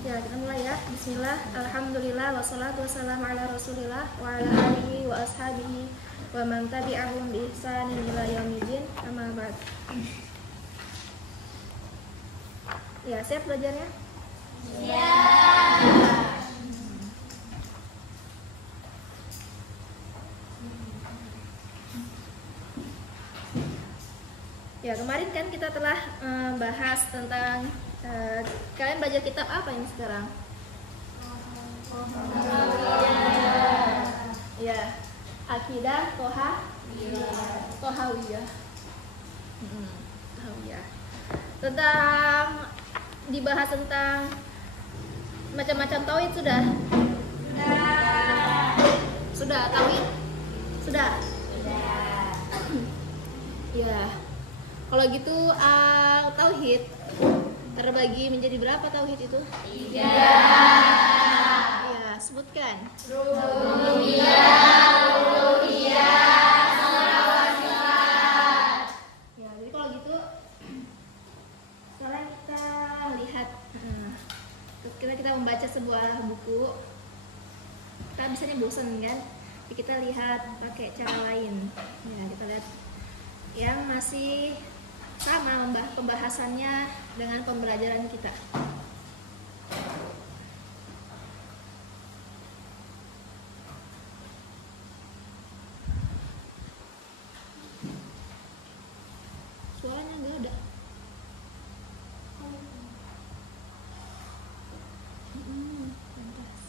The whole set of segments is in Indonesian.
Ya, kita mulai ya. Bismillah, alhamdulillah, wassalatu wassalamu ala rasulillah wa ala alihi wa ashabihi wa man tabi'ahum bi ihsanin ila yaumiddin, amma ba'd. Ya, siap belajarnya? Ya, kemarin kan kita telah bahas tentang kalian belajar kitab apa ini sekarang? Ya, Akidah Tohawiyah. Tohawiyah. Tentang dibahas tentang macam-macam tauhid sudah? Sudah tauhid? Sudah. Ya. Kalau gitu tauhid terbagi menjadi berapa tauhid itu? 3. Ya, sebutkan. Rububiyah, ya, jadi kalau gitu sekarang kita lihat kita membaca sebuah buku. Kita biasanya bosan kan? Jadi kita lihat pakai cara lain. Ya, kita lihat yang masih sama pembahasannya dengan pembelajaran kita. Suaranya nggak ada. Pantas.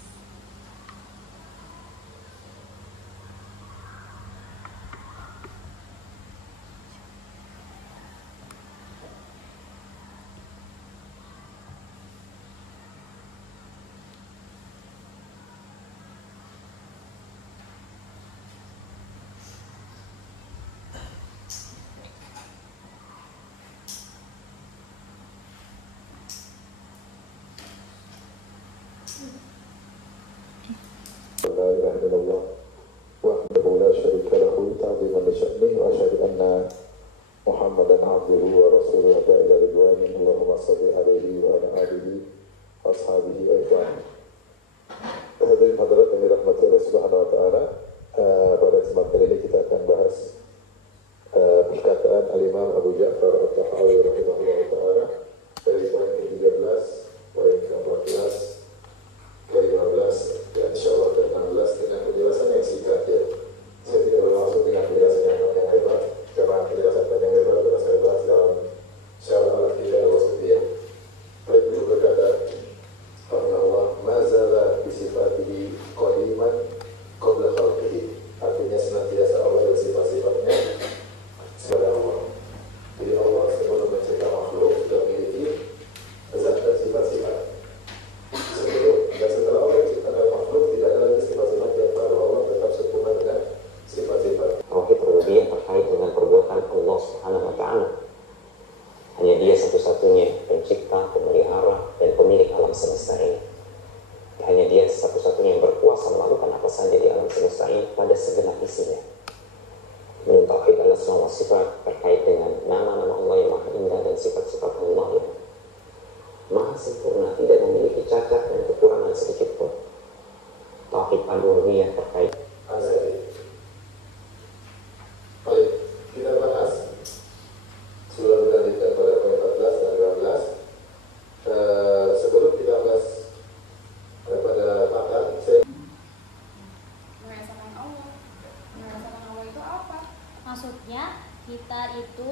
لا إله إلا الله وحده لا شريك له تعظيما لشأنه وأشهد أن محمدا عبده ورسوله إلى رضوانه اللهم صل عليه وعلى آله وأصحابه أجمعين. Hadirin hadirat yang dirahmati Allah Subhanahu wa taala, pada kesempatan ini kita akan bahas perkataan Al-Imam Abu Ja'far At-Tahawi rahimahullah taala dari poin ke-13, poin ke-14, ke-15 dan insyaallah ke-16 dengan penjelasan yang singkat ya. Saya tidak bermaksud dengan penjelasan yang hebat, karena penjelasan yang hebat sudah saya bahas dalam syarah al-Aqidah al-Wasithiyah. Baik, beliau berkata, Allah mazala bisifatihi qadiman qabla khalqihi. Artinya senantiasa Allah dan sifat-sifatnya kepada Allah. Jadi Allah sebelum mencipta makhluk sudah memiliki zat dan sifat-sifat. Sebelum dan setelah Allah menciptakan makhluk tidak ada lagi sifat-sifat yang baru. Allah tetap sempurna dengan sifat-sifat. Tauhid rububiyah terkait dengan perbuatan Allah Subhanahu wa taala. Hanya Dia satu-satunya pencipta, pemelihara, dan pemilik alam semesta ini. Hanya Dia satu-satunya yang berkuasa melakukan apa saja di alam semesta ini pada segenap isinya. Menurut tauhid al-asma wa sifat terkait dengan nama-nama Allah yang maha indah dan sifat-sifat Allah yang maha sempurna, tidak memiliki cacat dan kekurangan sedikit pun. Tauhid al-uluhiyah terkait Azali. Baik, kita bahas sebelum dilanjutkan pada poin 14 dan 15. Sebelum kita bahas pada makan, saya Mengesahkan Allah. Mengesahkan Allah itu apa? Maksudnya kita itu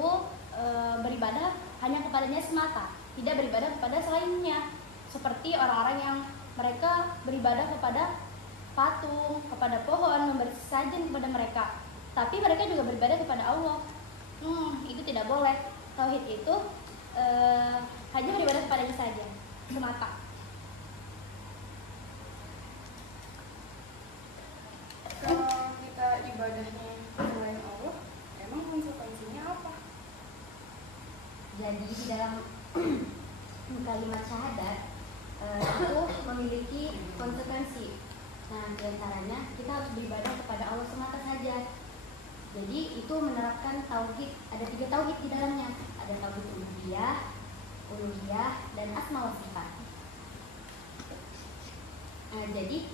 beribadah hanya kepadanya semata, tidak beribadah kepada selainnya. Seperti orang-orang yang mereka beribadah kepada patung, kepada pohon, memberi sesajen kepada mereka. Tapi mereka juga beribadah kepada Allah. Itu tidak boleh. Tauhid itu hanya beribadah kepadanya saja, semata. Kalau kita ibadahnya selain Allah, emang konsekuensinya apa? Jadi di dalam kalimat syahadat itu memiliki konsekuensi. Nah, diantaranya kita harus beribadah kepada Allah semata saja. Jadi itu menerapkan tauhid, ada 3 tauhid di dalamnya. Ada tauhid uluhiyah, dan asma wa sifat. Jadi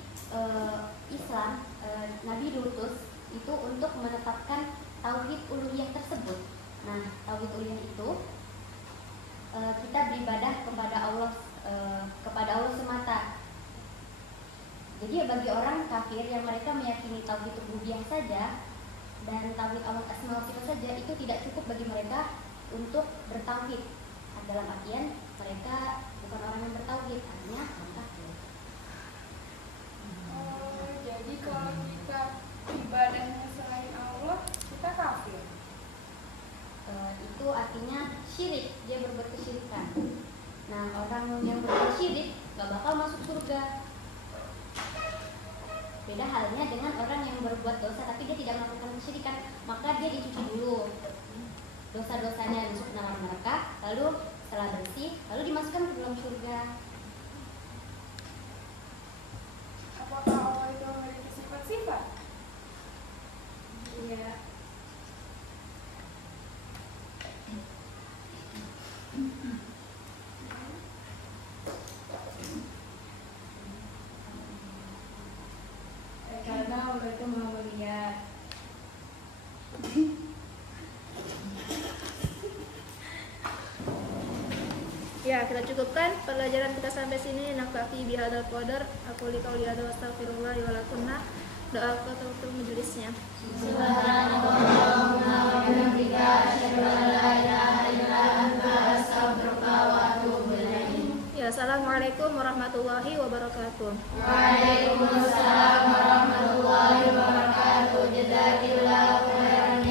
Islam, Nabi diutus itu untuk menetapkan tauhid uluhiyah tersebut. Nah, tauhid uluhiyah itu kita beribadah kepada Allah semata. Jadi bagi orang kafir yang mereka meyakini tauhid rububiyah saja dan tauhid asma wa sifat saja, itu tidak cukup bagi mereka untuk bertauhid. Dalam artian mereka bukan orang yang bertauhid, artinya kafir. Jadi kalau kita ibadahnya selain Allah, kita kafir. Itu artinya syirik, dia berbuat kesyirikan. Nah, orang yang berbuat syirik gak bakal masuk surga. Beda halnya dengan orang yang berbuat dosa tapi dia tidak melakukan kesyirikan, maka dia dicuci dulu dosa-dosanya, masuk neraka, lalu setelah bersih, lalu dimasukkan ke dalam surga. Apakah Allah itu memiliki sifat-sifat? Iya. Karena Allah itu maha melihat. Ya, kita cukupkan pelajaran kita sampai sini. Nakfi bihadzal qadar. Aku li qauli hadza wa astaghfirullah wa lakunna. Doa untuk majelisnya. Subhanallahumma wa bihamdika asyhadu an la ilaha illa anta astaghfiruka wa atubu ilaik. Ya, assalamualaikum warahmatullahi wabarakatuh. Waalaikumsalam warahmatullahi wabarakatuh. Jazakillahu khairan.